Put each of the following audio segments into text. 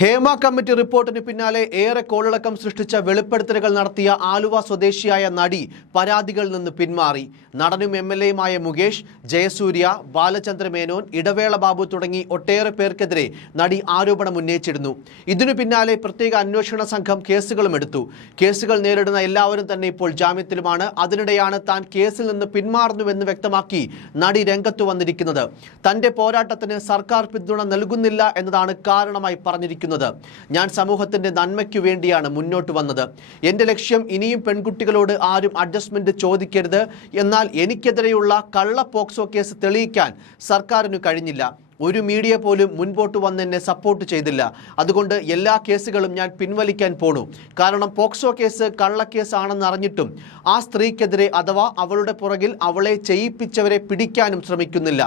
Hema committee റിപ്പോർട്ടിന് പിന്നാലെ ഏറെ കോളിളക്കം സൃഷ്ടിച്ച വെളിപ്പെടുത്തലുകൾ നടത്തിയ ആലുവ സ്വദേശിയായ നടി പരാതികളിൽ നിന്ന് പിന്മാറി. നടനും എംഎൽഎയുമായ മുകേഷ്, ജയസൂര്യ, ബാലചന്ദ്ര മേനോൻ, ഇടവേള ബാബു തുടങ്ങി ഒട്ടേറെ പേർക്കെതിരെ നടി ആരോപണം ഉന്നയിച്ചിരുന്നു. ഇതിനു പിന്നാലെ പ്രത്യേക അന്വേഷണ സംഘം കേസുകളും എടുത്തു. കേസുകൾ നേരിടുന്ന എല്ലാവരും തന്നെ ഇപ്പോൾ ജാമ്യത്തിലുമാണ്. അതിനിടെയാണ് താൻ കേസിൽ നിന്ന് പിന്മാറുന്നുവെന്ന് വ്യക്തമാക്കി നടി രംഗത്തു വന്നിരിക്കുന്നത്. തന്റെ പോരാട്ടത്തിന് സർക്കാർ പിന്തുണ നൽകുന്നില്ല എന്നതാണ് കാരണമായി പറഞ്ഞിരിക്കുന്നത്. ഞാൻ സമൂഹത്തിന്റെ നന്മയ്ക്കു വേണ്ടിയാണ് മുന്നോട്ട് വന്നത്. എന്റെ ലക്ഷ്യം ഇനിയും പെൺകുട്ടികളോട് ആരും അഡ്ജസ്റ്റ്മെന്റ് ചോദിക്കരുത്. എന്നാൽ എനിക്കെതിരെയുള്ള കള്ള പോക്സോ കേസ് തെളിയിക്കാൻ സർക്കാരിന് കഴിഞ്ഞില്ല. ഒരു മീഡിയ പോലും മുൻപോട്ട് വന്ന് എന്നെ സപ്പോർട്ട് ചെയ്തില്ല. അതുകൊണ്ട് എല്ലാ കേസുകളും ഞാൻ പിൻവലിക്കാൻ പോണു. കാരണം പോക്സോ കേസ് കള്ളക്കേസാണെന്ന് അറിഞ്ഞിട്ടും ആ സ്ത്രീക്കെതിരെ അഥവാ അവളുടെ പുറകിൽ അവളെ ചെയ്യിപ്പിച്ചവരെ പിടിക്കാനും ശ്രമിക്കുന്നില്ല.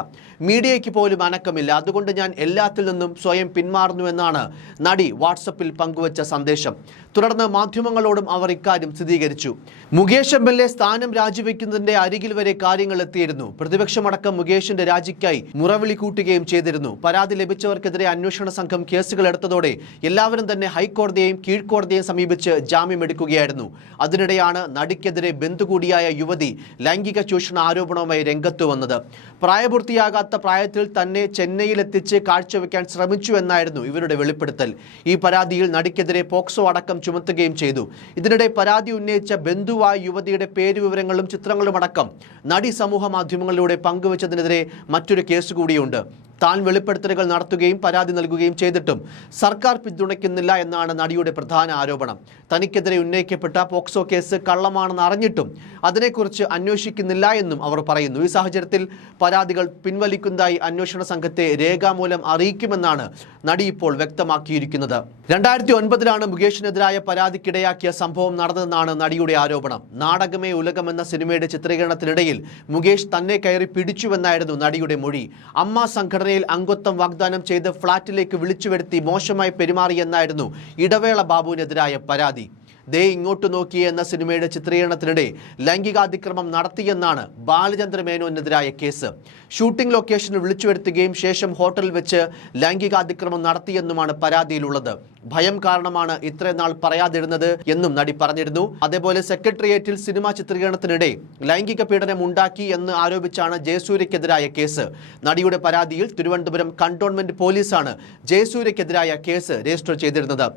മീഡിയയ്ക്ക് പോലും അനക്കമില്ല. അതുകൊണ്ട് ഞാൻ എല്ലാത്തിൽ നിന്നും സ്വയം പിന്മാറുന്നുവെന്നാണ് നടി വാട്സപ്പിൽ പങ്കുവച്ച സന്ദേശം. തുടർന്ന് മാധ്യമങ്ങളോടും അവർ ഇക്കാര്യം സ്ഥിരീകരിച്ചു. മുകേഷ് എംഎൽഎ സ്ഥാനം രാജിവെക്കുന്നതിന്റെ അരികിൽ വരെ കാര്യങ്ങൾ എത്തിയിരുന്നു. പ്രതിപക്ഷമടക്കം മുകേഷിന്റെ രാജിക്കായി മുറവിളി കൂട്ടുകയും ചെയ്തിരുന്നു. പരാതി ലഭിച്ചവർക്കെതിരെ അന്വേഷണ സംഘം കേസുകൾ എടുത്തതോടെ എല്ലാവരും തന്നെ ഹൈക്കോടതിയെയും കീഴ്ക്കോടതിയെയും സമീപിച്ച് ജാമ്യമെടുക്കുകയായിരുന്നു. അതിനിടെയാണ് നടിക്കെതിരെ ബന്ധു കൂടിയായ യുവതി ലൈംഗിക ചൂഷണ ആരോപണവുമായി രംഗത്തു വന്നത്. പ്രായപൂർത്തിയാകാത്ത പ്രായത്തിൽ തന്നെ ചെന്നൈയിലെത്തിച്ച് കാഴ്ചവെക്കാൻ ശ്രമിച്ചു എന്നായിരുന്നു ഇവരുടെ വെളിപ്പെടുത്തൽ. ഈ പരാതിയിൽ നടിക്കെതിരെ പോക്സോ അടക്കം ചുമത്തുകയും ചെയ്തു. ഇതിനിടെ പരാതി ഉന്നയിച്ച ബന്ധുവായ യുവതിയുടെ പേരുവിവരങ്ങളും ചിത്രങ്ങളും അടക്കം നടി സമൂഹ മാധ്യമങ്ങളിലൂടെ പങ്കുവച്ചതിനെതിരെ മറ്റൊരു കേസ് കൂടിയുണ്ട്. താൻ വെളിപ്പെടുത്തലുകൾ നടത്തുകയും പരാതി നൽകുകയും ചെയ്തിട്ടും സർക്കാർ പിന്തുണയ്ക്കുന്നില്ല എന്നാണ് നടിയുടെ പ്രധാന ആരോപണം. തനിക്കെതിരെ ഉന്നയിക്കപ്പെട്ട പോക്സോ കേസ് കള്ളമാണെന്ന് അറിഞ്ഞിട്ടും അതിനെക്കുറിച്ച് അന്വേഷിക്കുന്നില്ല എന്നും അവർ പറയുന്നു. ഈ സാഹചര്യത്തിൽ പരാതികൾ പിൻവലിക്കുന്നതായി അന്വേഷണ സംഘത്തെ രേഖാമൂലം അറിയിക്കുമെന്നാണ് നടി ഇപ്പോൾ വ്യക്തമാക്കിയിരിക്കുന്നത്. 2009 മുകേഷിനെതിരായ പരാതിക്കിടയാക്കിയ സംഭവം നടന്നതെന്നാണ് നടിയുടെ ആരോപണം. നാടകമേ ഉലകം എന്ന സിനിമയുടെ ചിത്രീകരണത്തിനിടയിൽ മുകേഷ് തന്നെ കയറി പിടിച്ചുവെന്നായിരുന്നു നടിയുടെ മൊഴി. അമ്മ സംഘടന അംഗത്വം വാഗ്ദാനം ചെയ്ത് ഫ്ളാറ്റിലേക്ക് വിളിച്ചു വരുത്തി മോശമായി പെരുമാറിയെന്നായിരുന്നു ഇടവേള ബാബുവിനെതിരായ പരാതി. ദേ ഇങ്ങോട്ട് നോക്കിയേ എന്ന സിനിമയുടെ ചിത്രീകരണത്തിനിടെ ലൈംഗികാതിക്രമം നടത്തിയെന്നാണ് ബാലചന്ദ്ര മേനോനെതിരായ കേസ്. ഷൂട്ടിംഗ് ലൊക്കേഷനിൽ വിളിച്ചു വരുത്തുകയും ശേഷം ഹോട്ടലിൽ വെച്ച് ലൈംഗികാതിക്രമം നടത്തിയെന്നുമാണ് പരാതിയിലുള്ളത്. ഭയം കാരണമാണ് ഇത്രയും നാൾ പറയാതിരുന്നത് എന്നും നടി പറഞ്ഞിരുന്നു. അതേപോലെ സെക്രട്ടേറിയറ്റിൽ സിനിമാ ചിത്രീകരണത്തിനിടെ ലൈംഗിക പീഡനം ഉണ്ടാക്കി എന്ന് ആരോപിച്ചാണ് ജയസൂര്യക്കെതിരായ കേസ്. നടിയുടെ പരാതിയിൽ തിരുവനന്തപുരം കണ്ടോൺമെന്റ് പോലീസാണ് ജയസൂര്യക്കെതിരായ കേസ് രജിസ്റ്റർ ചെയ്തിരുന്നത്.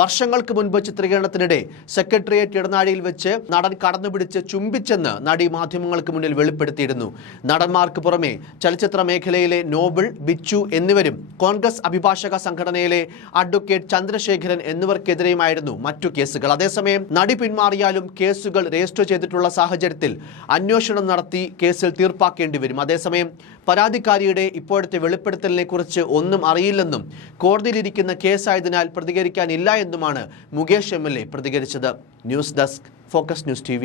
വർഷങ്ങൾക്ക് മുൻപ് ചിത്രീകരണത്തിനിടെ സെക്രട്ടേറിയറ്റ് ഇടനാഴിയിൽ വെച്ച് നടൻ കടന്നുപിടിച്ച് ചുംബിച്ചെന്ന് നടി മാധ്യമങ്ങൾക്ക് മുന്നിൽ വെളിപ്പെടുത്തിയിരുന്നു. നടന്മാർക്ക് പുറമെ ചലച്ചിത്ര മേഖലയിലെ നോബിൾ, ബിച്ചു എന്നിവരും കോൺഗ്രസ് അഭിഭാഷക സംഘടനയിലെ അഡ്വക്കേറ്റ് ചന്ദ്രശേഖരൻ എന്നിവർക്കെതിരെയുമായിരുന്നു മറ്റു കേസുകൾ. അതേസമയം നടി പിന്മാറിയാലും കേസുകൾ രജിസ്റ്റർ ചെയ്തിട്ടുള്ള സാഹചര്യത്തിൽ അന്വേഷണം നടത്തി കേസിൽ തീർപ്പാക്കേണ്ടി വരും. അതേസമയം പരാതിക്കാരിയുടെ ഇപ്പോഴത്തെ വെളിപ്പെടുത്തലിനെ കുറിച്ച് ഒന്നും അറിയില്ലെന്നും കോടതിയിലിരിക്കുന്ന കേസായതിനാൽ പ്രതികരിക്കാനില്ല എന്നുമാണ് മുകേഷ് എംഎൽഎ പ്രതികരിച്ചത്. News desk, focus news TV.